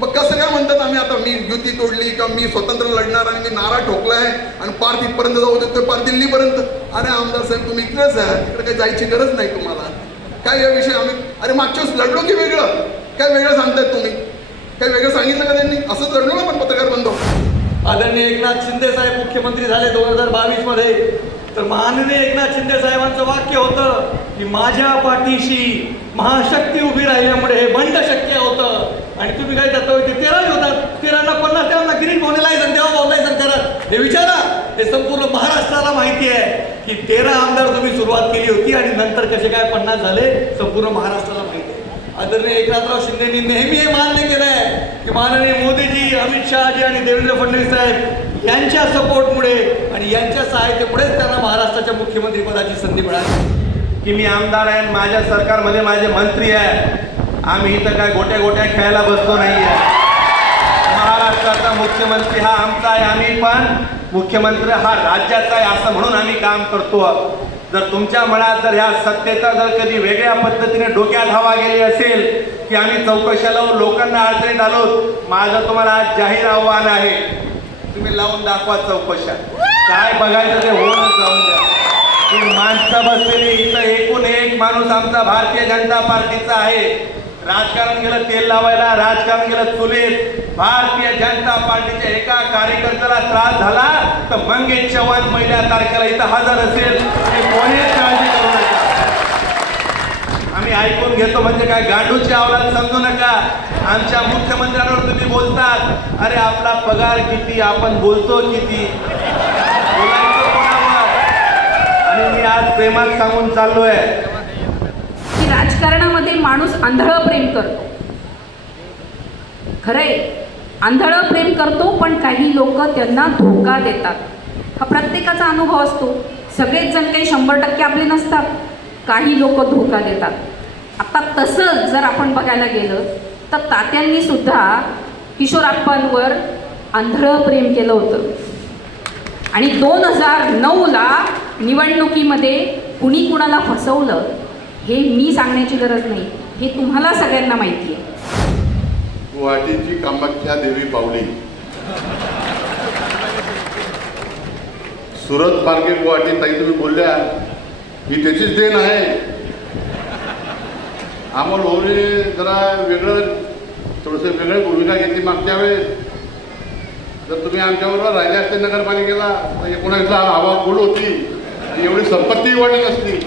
मग कसं काय म्हणतात आम्ही आता? मी युती तोडली का मी स्वतंत्र लढणार आणि मी नारा ठोकलाय आणि पार तिथपर्यंत जाऊ शकतो पार दिल्लीपर्यंत. अरे आमदार साहेब तुम्ही इकडेच आहे. तिकडे काही जायची गरज नाही तुम्हाला. काय याविषयी आम्ही अरे मागच्या वेळेस लढलो की वेगळं? काय वेगळं सांगतायत तुम्ही? काय वेगळं सांगितलं का त्यांनी? असंच लढलो ना पण पत्रकार बंधू. आदरणीय एकनाथ शिंदे साहेब मुख्यमंत्री झाले दोन हजार बावीसमध्ये. तर माननीय एकनाथ शिंदे साहेबांचं वाक्य होतं की माझ्या पाठीशी महाशक्ती उभी राहिल्यामुळे आणि तुम्ही काय जाता ते तेरा होतात. तेराला पन्नास तेव्हा ग्रीन भाऊने लायसन तेव्हा भाऊ लायसन करा हे विचारा. हे संपूर्ण महाराष्ट्राला माहिती आहे की तेरा आमदार तुम्ही सुरुवात केली होती आणि नंतर कसे काय पन्नास झाले संपूर्ण महाराष्ट्राला माहिती आहे. आदरणीय एकनाथराव शिंदेनी नेहमी हे मान्य केलं आहे की माननीय मोदीजी अमित शहाजी आणि देवेंद्र फडणवीस साहेब यांच्या सपोर्टमुळे आणि यांच्या सहायतेमुळेच त्यांना महाराष्ट्राच्या मुख्यमंत्री पदाची संधी मिळाली. की मी आमदार आहे आणि माझ्या सरकारमध्ये माझे मंत्री आहे. आम्ही इथं काय गोट्या गोट्या खेळायला बसलो नाही आहे महाराष्ट्राचा मुख्यमंत्री हा आमचा आहे आम्ही पण. मुख्यमंत्री हा राज्याचा आहे असं म्हणून आम्ही काम करतो. जर तुमच्या मनात जर ह्या सत्तेचा जर कधी वेगळ्या पद्धतीने डोक्यात हवा गेली असेल की आम्ही चौकशा लावून लोकांना अडचणीत आलो माझं तुम्हाला आज जाहीर आव्हान आहे. तुम्ही लावून दाखवा चौकशा. काय बघायचं ते होऊन जाऊन द्या. ही माणसं बसलेली इथं एकूण एक माणूस आमचा भारतीय जनता पार्टीचा आहे. राजकारण गेलं तेल लावायला राजकारण गेलं चुलीत. भारतीय जनता पार्टीच्या एका कार्यकर्त्याला त्रास झाला तर मंगेश चव्हाण पहिल्या तारखेला इथं हजर असेल. हे कोणीच काळजी करू नका. आम्ही ऐकून घेतो म्हणजे काय गांडूची आवलाद समजू नका. आमच्या मुख्यमंत्र्यांवर तुम्ही बोलतात अरे आपला पगार किती आपण बोलतो किती? आणि मी आज प्रेमात सांगून चाललोय. माणूस आंधळं प्रेम करतो. खरंय. आंधळं प्रेम करतो पण काही लोक त्यांना धोका देतात. हा प्रत्येकाचा अनुभव असतो. सगळेच जण काही शंभर टक्के आपले नसतात. काही लोक धोका देतात. आता तसंच जर आपण बघायला गेलं तर तात्यांनी सुद्धा किशोराप्पांवर आंधळं प्रेम केलं होतं. आणि दोन हजार नऊला निवडणुकीमध्ये कुणी कुणाला फसवलं हे मी सांगण्याची गरज नाही. हे तुम्हाला सगळ्यांना माहिती आहे गुवाहाटीची कामाख्या देवी पावली. सुरत मार्गे गुवाहाटी ताई तुम्ही बोलल्या ही त्याचीच देण आहे. अमोल भाऊने जरा वेगळं थोडंसं वेगळं भूमिका घेतली मागच्या वेळेस. जर तुम्ही आमच्याबरोबर राहिले असते नगरपालिकेला तर एकोणावीसला हवा फुल होती. एवढी संपत्ती वाढली नसती